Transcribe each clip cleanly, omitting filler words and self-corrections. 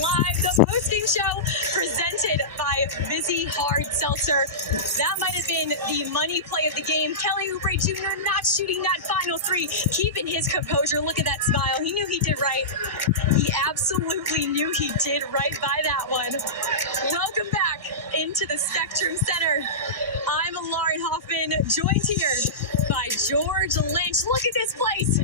Live, the postgame show presented by Vizzy Hard Seltzer. That might have been the money play of the game. Kelly Oubre Jr. not shooting that final three, keeping his composure. Look at that smile. He knew he did right. He absolutely knew he did right by that one. Welcome back into the Spectrum Center. I'm Lauren Hoffman, joined here by George Lynch. Look at this place.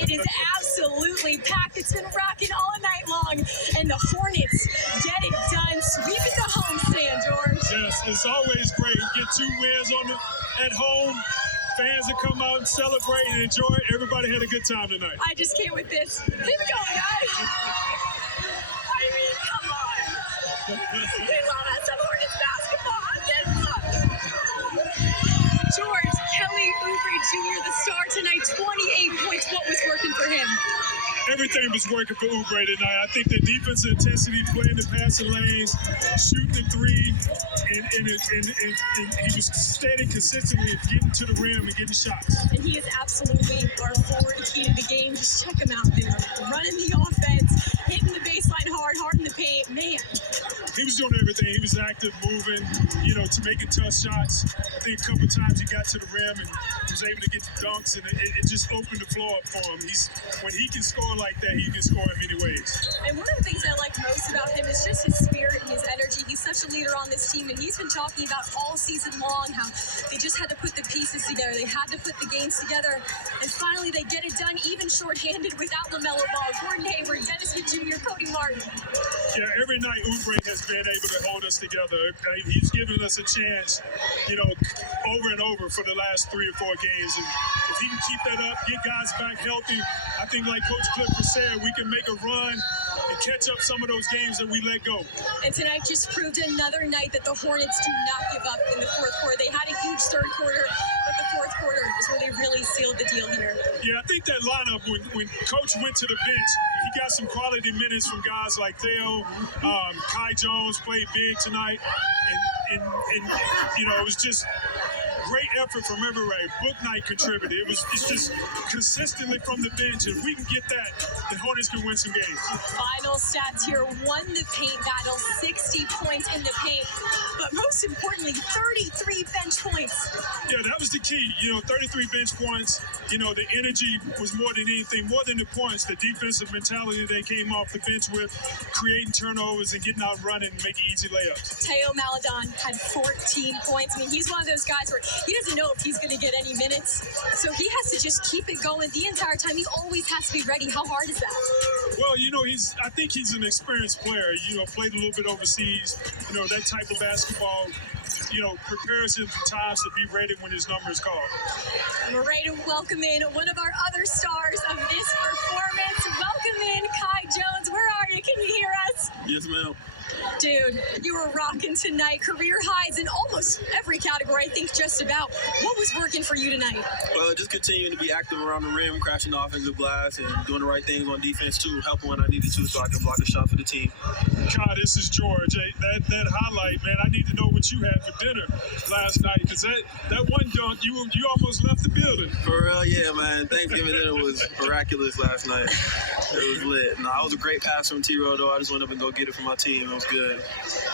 It is absolutely packed. It's been rocking all night long, and the Hornets get it done, sweeping the homestand, George. Yes, it's always great. Get 2 wins at home. Fans that come out and celebrate and enjoy it. Everybody had a good time tonight. I just can't with this. Keep going, guys. I mean, come on. We love us some Hornets basketball. George, Kelly Oubre Jr., the star tonight, 28 points. What was working for him? Everything was working for Oubre tonight. I think the defensive intensity, playing the passing lanes, shooting the three, and he was steady consistently getting to the rim and getting shots. And he is absolutely our forward key to the game. Just check him out there. Running the offense, hitting the baseline hard in the paint. Man. He was doing everything. He was active, moving, to making tough shots. I think a couple of times he got to the rim and was able to get the dunks, and it just opened the floor up for him. When he can score like that, he can score in many ways. And one of the things I like most about him is just his spirit and his energy. He's such a leader on this team, and he's been talking about all season long how they just had to put the pieces together. They had to put the games together, and finally they get it done, even shorthanded without LaMelo Ball, Gordon Hayward, Dennis Smith Jr., Cody Martin. Yeah, every night Oubre has been able to hold us together. He's given us a chance, over and over for the last 3 or 4 games. And if he can keep that up, get guys back healthy, I think like Coach Clifford said, we can make a run and catch up some of those games that we let go. And tonight just proved another night that the Hornets do not give up in the fourth quarter. They had a huge third quarter, but the fourth quarter is where they really sealed the deal here. Yeah, I think that lineup, when Coach went to the bench, he got some quality minutes from guys like Theo. Kai Jones played big tonight, and it was just great effort from everybody. Bouknight contributed. It's just consistently from the bench. If we can get that, the Hornets can win some games. Final stats here: won the paint battle, 60 points in the paint, but most importantly, 33 bench points. Yeah, that was the key. 33 bench points. The energy was more than anything, more than the points. The defensive mentality they came off the bench with, creating turnovers and getting out running and making easy layups. Theo Maledon had 14 points. I mean, he's one of those guys where he doesn't know if he's going to get any minutes, so he has to just keep it going the entire time. He always has to be ready. How hard is that? Well, I think he's an experienced player. Played a little bit overseas. That type of basketball, prepares him for times to be ready when his number is called. We're ready to welcome in one of our other stars of this performance. Welcome in Kai Jones. Where are you? Can you hear us? Yes, ma'am. Dude, you were rocking tonight. Career highs in almost every category, I think just about. What was working for you tonight? Well, just continuing to be active around the rim, crashing the offensive glass, and doing the right things on defense, too. Helping when I needed to so I can block a shot for the team. God, this is George. Hey, that highlight, man, I need to know what you had for dinner last night, because that one dunk, you almost left the building. For real, yeah, man. Thanksgiving dinner was miraculous last night. It was lit. No, it was a great pass from T-Row, though. I just went up and go get it for my team. It was good.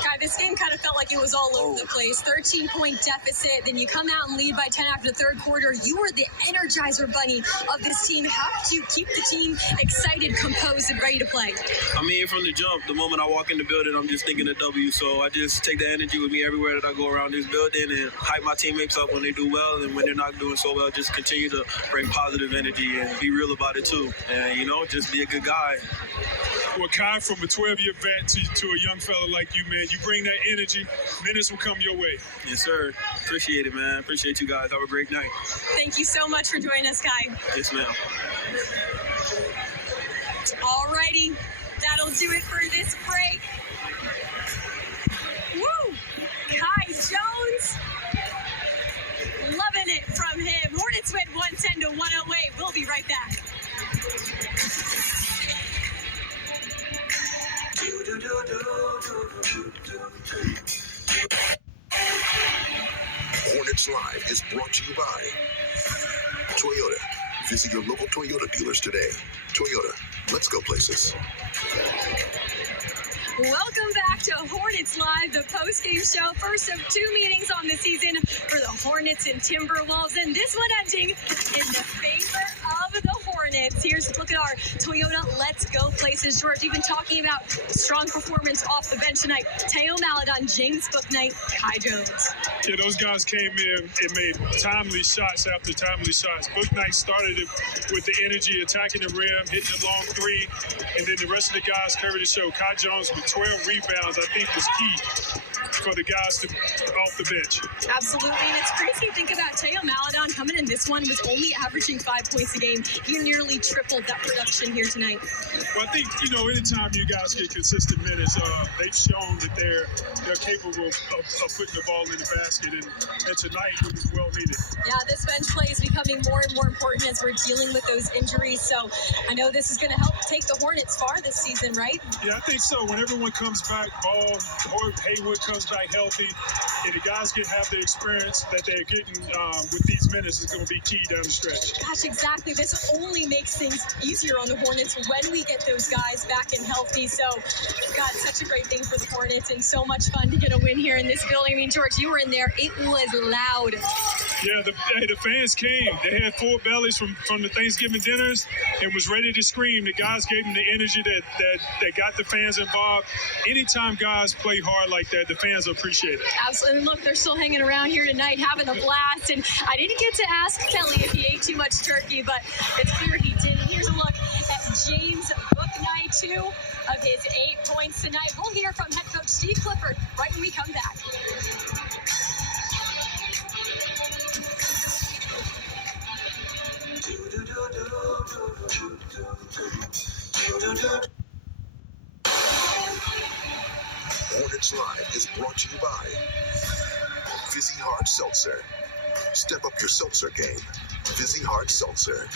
Guy, this game kind of felt like it was all over the place. 13-point deficit, then you come out and lead by 10 after the third quarter. You were the energizer bunny of this team. How did you keep the team excited, composed, and ready to play? I mean, from the jump, the moment I walk in the building, I'm just thinking of W. So I just take the energy with me everywhere that I go around this building and hype my teammates up when they do well, and when they're not doing so well, just continue to bring positive energy and be real about it too. And, just be a good guy. Well, Kai, from a 12-year vet to a young fella like you, man, you bring that energy, minutes will come your way. Yes, sir. Appreciate it, man. Appreciate you guys. Have a great night. Thank you so much for joining us, Kai. Yes, ma'am. All righty. That'll do it for this break. Woo! Kai Jones. Loving it from him. Hornets win 110-108. We'll be right back. Hornets Live is brought to you by Toyota. Visit your local Toyota dealers today. Toyota, let's go places. Welcome back to Hornets Live, the post-game show. First of two meetings on the season for the Hornets and Timberwolves, and this one ending in the favor of the Hornets. Here's a look at our Toyota Let's Go places. George, you've been talking about strong performance off the bench tonight. Teo Maledon, James Bouknight, Kai Jones. Yeah, those guys came in and made timely shots after timely shots. Bouknight started it with the energy, attacking the rim, hitting the long three, and then the rest of the guys carried the show. Kai Jones with 12 rebounds, I think, was key for the guys to off the bench. Absolutely, and it's crazy to think about Teo Maledon coming in this one was only averaging 5 points a game. He nearly tripled that production here tonight. Well, I think, anytime you guys get consistent minutes, they've shown that they're capable of putting the ball in the basket, and tonight it was well needed. Yeah, this bench play is becoming more and more important as we're dealing with those injuries, so I know this is going to help take the Hornets far this season, right? Yeah, I think so. When everyone comes back, Ball, Haywood comes back healthy, and the guys have the experience that they're getting with these minutes is going to be key down the stretch. Gosh, exactly. This only makes things easier on the Hornets when we get those guys back and healthy. So, God, such a great thing for the Hornets and so much fun to get a win here in this building. I mean, George, you were in there. It was loud. Yeah, the fans came. They had full bellies from the Thanksgiving dinners and was ready to scream. The guys gave them the energy that got the fans involved. Anytime guys play hard like that, the fans appreciate it. Absolutely. Look, they're still hanging around here tonight, having a blast. And I didn't get to ask Kelly if he ate too much turkey, but it's clear he did. Here's a look at James Bouknight, 2 of his 8 points tonight. We'll hear from head coach Steve Clifford right when we come back. Hornets Live is brought to you by Fizzy Hard Seltzer. Step up your seltzer game. Fizzy Hard Seltzer.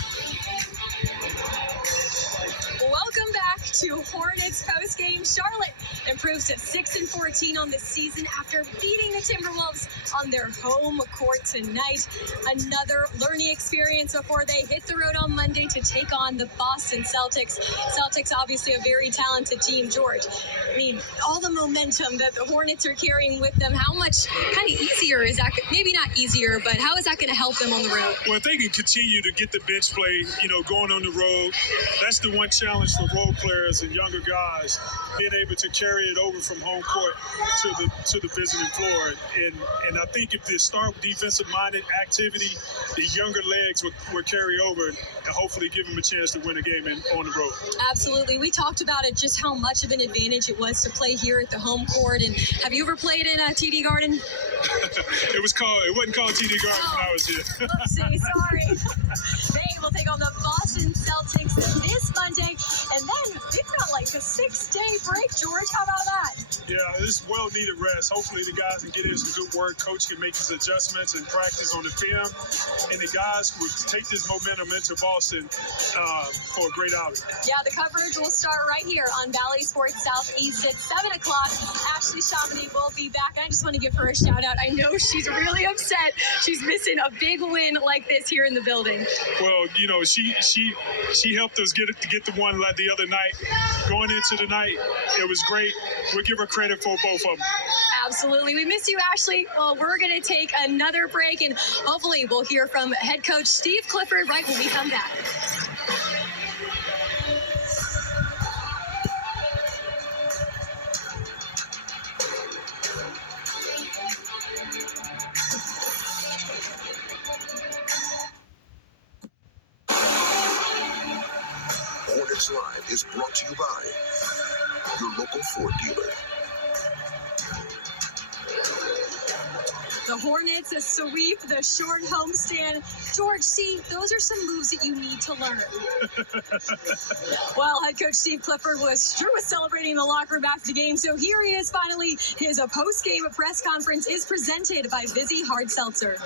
Welcome back to Hornets postgame. Charlotte improves to 6-14 on the season after beating the Timberwolves on their home court tonight. Another learning experience before they hit the road on Monday to take on the Boston Celtics. Celtics, obviously a very talented team, George. I mean, all the momentum that the Hornets are carrying with them, how much kind of easier is that? Maybe not easier, but how is that going to help them on the road? Well, if they can continue to get the bench play, going on the road, that's the one challenge for role players and younger guys, being able to carry it over from home court to the visiting floor. And I think if they start with defensive-minded activity, the younger legs will carry over and hopefully give them a chance to win a game on the road. Absolutely. We talked about it, just how much of an advantage it was to play here at the home court. And have you ever played in a TD Garden? It wasn't called TD Garden when I was here. Oopsie, sorry. They will take on the Boston Celtics this Monday. And then they've got like a 6-day break, George. How about that? Yeah, this well-needed rest. Hopefully the guys can get in some good work. Coach can make his adjustments and practice on the film. And the guys will take this momentum into Boston for a great outing. Yeah, the coverage will start right here on Valley Sports Southeast at 7 o'clock. Ashley Chamonix will be back. I just want to give her a shout out. I know she's really upset. She's missing a big win like this here in the building. Well, she helped us get the one the other night. Going into the night, it was great. We'll give her credit for both of them. Absolutely. We miss you, Ashley. Well, we're going to take another break, and hopefully we'll hear from head coach Steve Clifford right when we come back. Hornets Live is brought to you by your local Ford dealer. The Hornets sweep the short homestand. George, see, those are some moves that you need to learn. Well, head coach Steve Clifford was celebrating in the locker room after the game. So here he is finally. His post-game press conference is presented by Vizzy Hard Seltzer.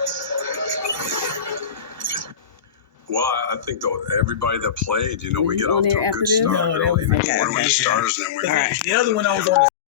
Well, I think everybody that played, we get off to a good start early in the quarter with the starters, and then All right. The other one I was on.